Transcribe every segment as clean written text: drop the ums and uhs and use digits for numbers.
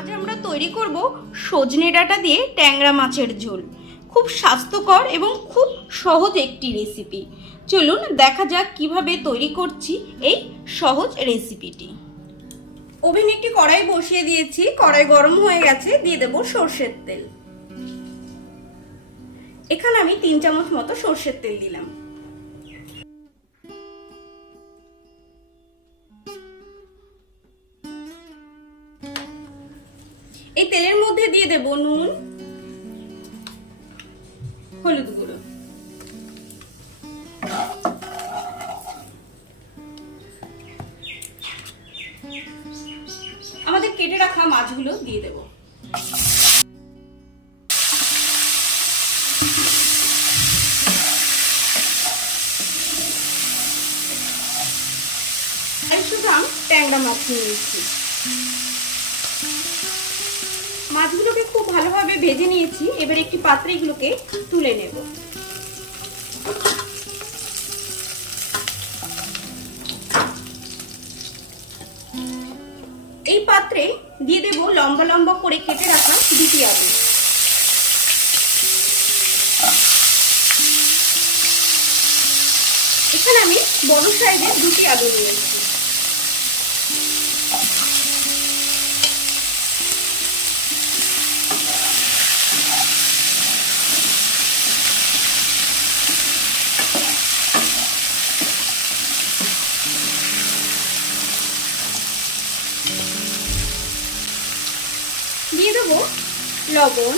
আজ আমরা তৈরি করব সজনে ডাঁটা দিয়ে ট্যাংরা মাছের ঝোল। খুব স্বাস্থ্যকর এবং খুব সহজ একটি রেসিপি। চলুন দেখা যাক কিভাবে তৈরি করছি এই সহজ রেসিপিটি। ওভেনে একটি কড়াই বসিয়ে দিয়েছি, কড়াই গরম হয়ে গেছে, দিয়ে দেব সরষের তেল। এখানে আমি 3 চামচ মতো সরষের তেল দিলাম। এই তেলের মধ্যে দিয়ে দেব নুন, হলুদ গুঁড়ো, আমাদের কেটে রাখা মাছগুলো দিয়ে দেব। ট্যাংরা মাছ নিয়েছি। মাছগুলোকে খুব ভালোভাবে ভেজে নিয়েছি। এবার একটি পাত্রে এগুলোকে তুলে নেব। এই পাত্রে দিয়ে দেব লম্বা লম্বা করে কেটে রাখা দুটি আলু। এখানে আমি বড় সাইজের দুটি আলু নিয়েছি। দিয়ে দেবো লবণ,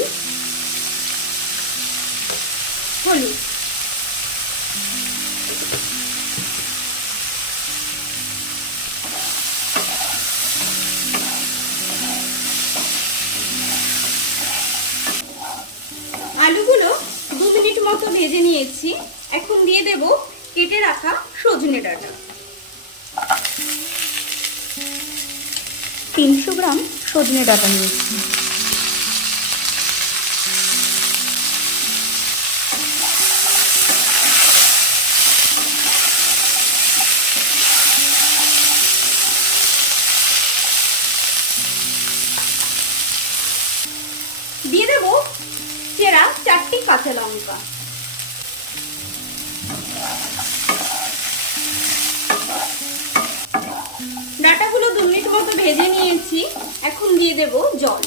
হলুদ, আলুগুলো 2 মিনিট মতো ভেজে নিয়েছি। এখন দিয়ে দেব কেটে রাখা সজনে ডাঁটা। 300 গ্রাম সজনে ডাঁটা নিয়েছি। দিয়ে দেব চেরা 4টি কাঁচা লঙ্কা। ডাঁটাগুলো 2 মিনিট মতো ভেজে নিয়েছি। এখন দিয়ে দেব জল।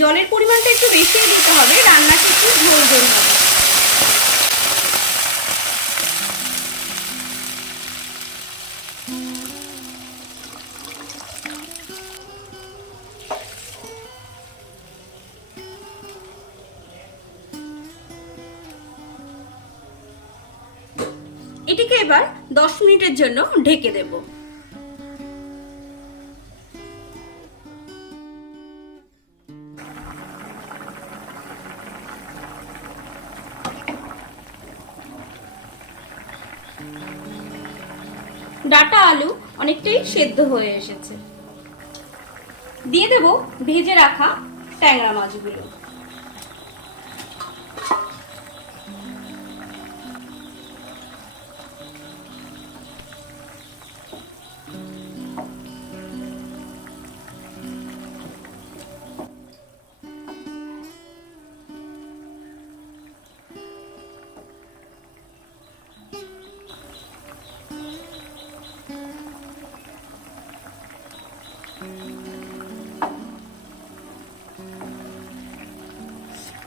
জলের পরিমাণটা একটু বেশি দিতে হবে, রান্নাটা একটু ঝোল ঝোল হবে। এটিকে এবার 10 মিনিটের জন্য ঢেকে দেব। ডাঁটা আলু অনেকটাই সেদ্ধ হয়ে এসেছে। দিয়ে দেব ভেজে রাখা ট্যাংরা মাছগুলো।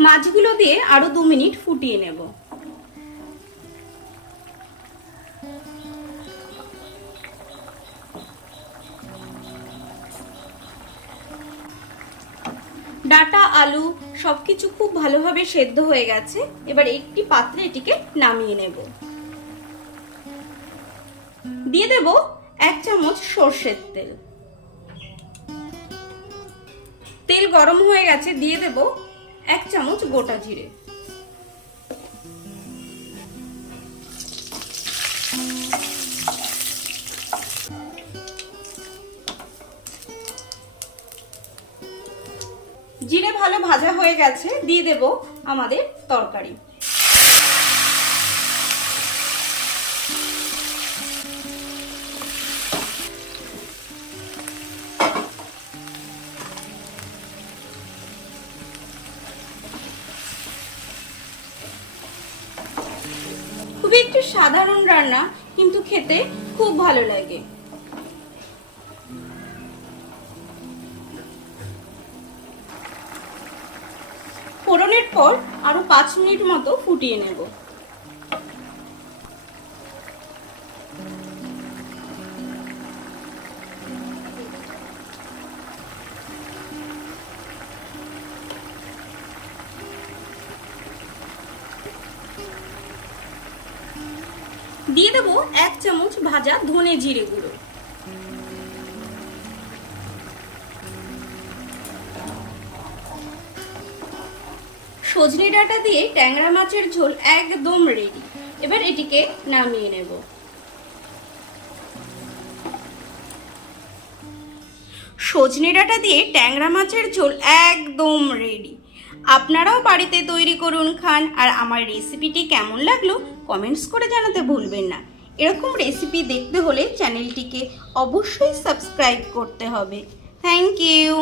মাছগুলো দিয়ে আরো 2 মিনিট ফুটিয়ে নেব। ডাঁটা আলু সবকিছু খুব ভালোভাবে সেদ্ধ হয়ে গেছে। এবার একটি পাত্রে এটিকে নামিয়ে নেব। দিয়ে দেব 1 চামচ সরষের তেল। তেল গরম হয়ে গেছে, দিয়ে দেব 1 চামচ গোটা জিরে। জিরে ভালো ভাজা হয়ে গেছে, দিয়ে দেব আমাদের তরকারি। সাধারণ রান্না, কিন্তু খেতে খুব ভালো লাগে। ফোড়নের পর আরো 5 মিনিট মতো ফুটিয়ে নেব। দিয়ে দেবো 1 চামচ ভাজা ধনে জিরে গুঁড়ো। সজনে ডাঁটা দিয়ে ট্যাংরা মাছের ঝোল একদম রেডি। এবার এটিকে নামিয়ে নেব। সজনে ডাঁটা দিয়ে ট্যাংরা মাছের ঝোল একদম রেডি। আপনারাও বাড়িতে তৈরি করুন, খান। আর আমার রেসিপিটি কেমন লাগলো কমেন্টস করে জানাতে ভুলবেন না। এরকম রেসিপি দেখতে হলে চ্যানেলটিকে অবশ্যই সাবস্ক্রাইব করতে হবে। Thank you.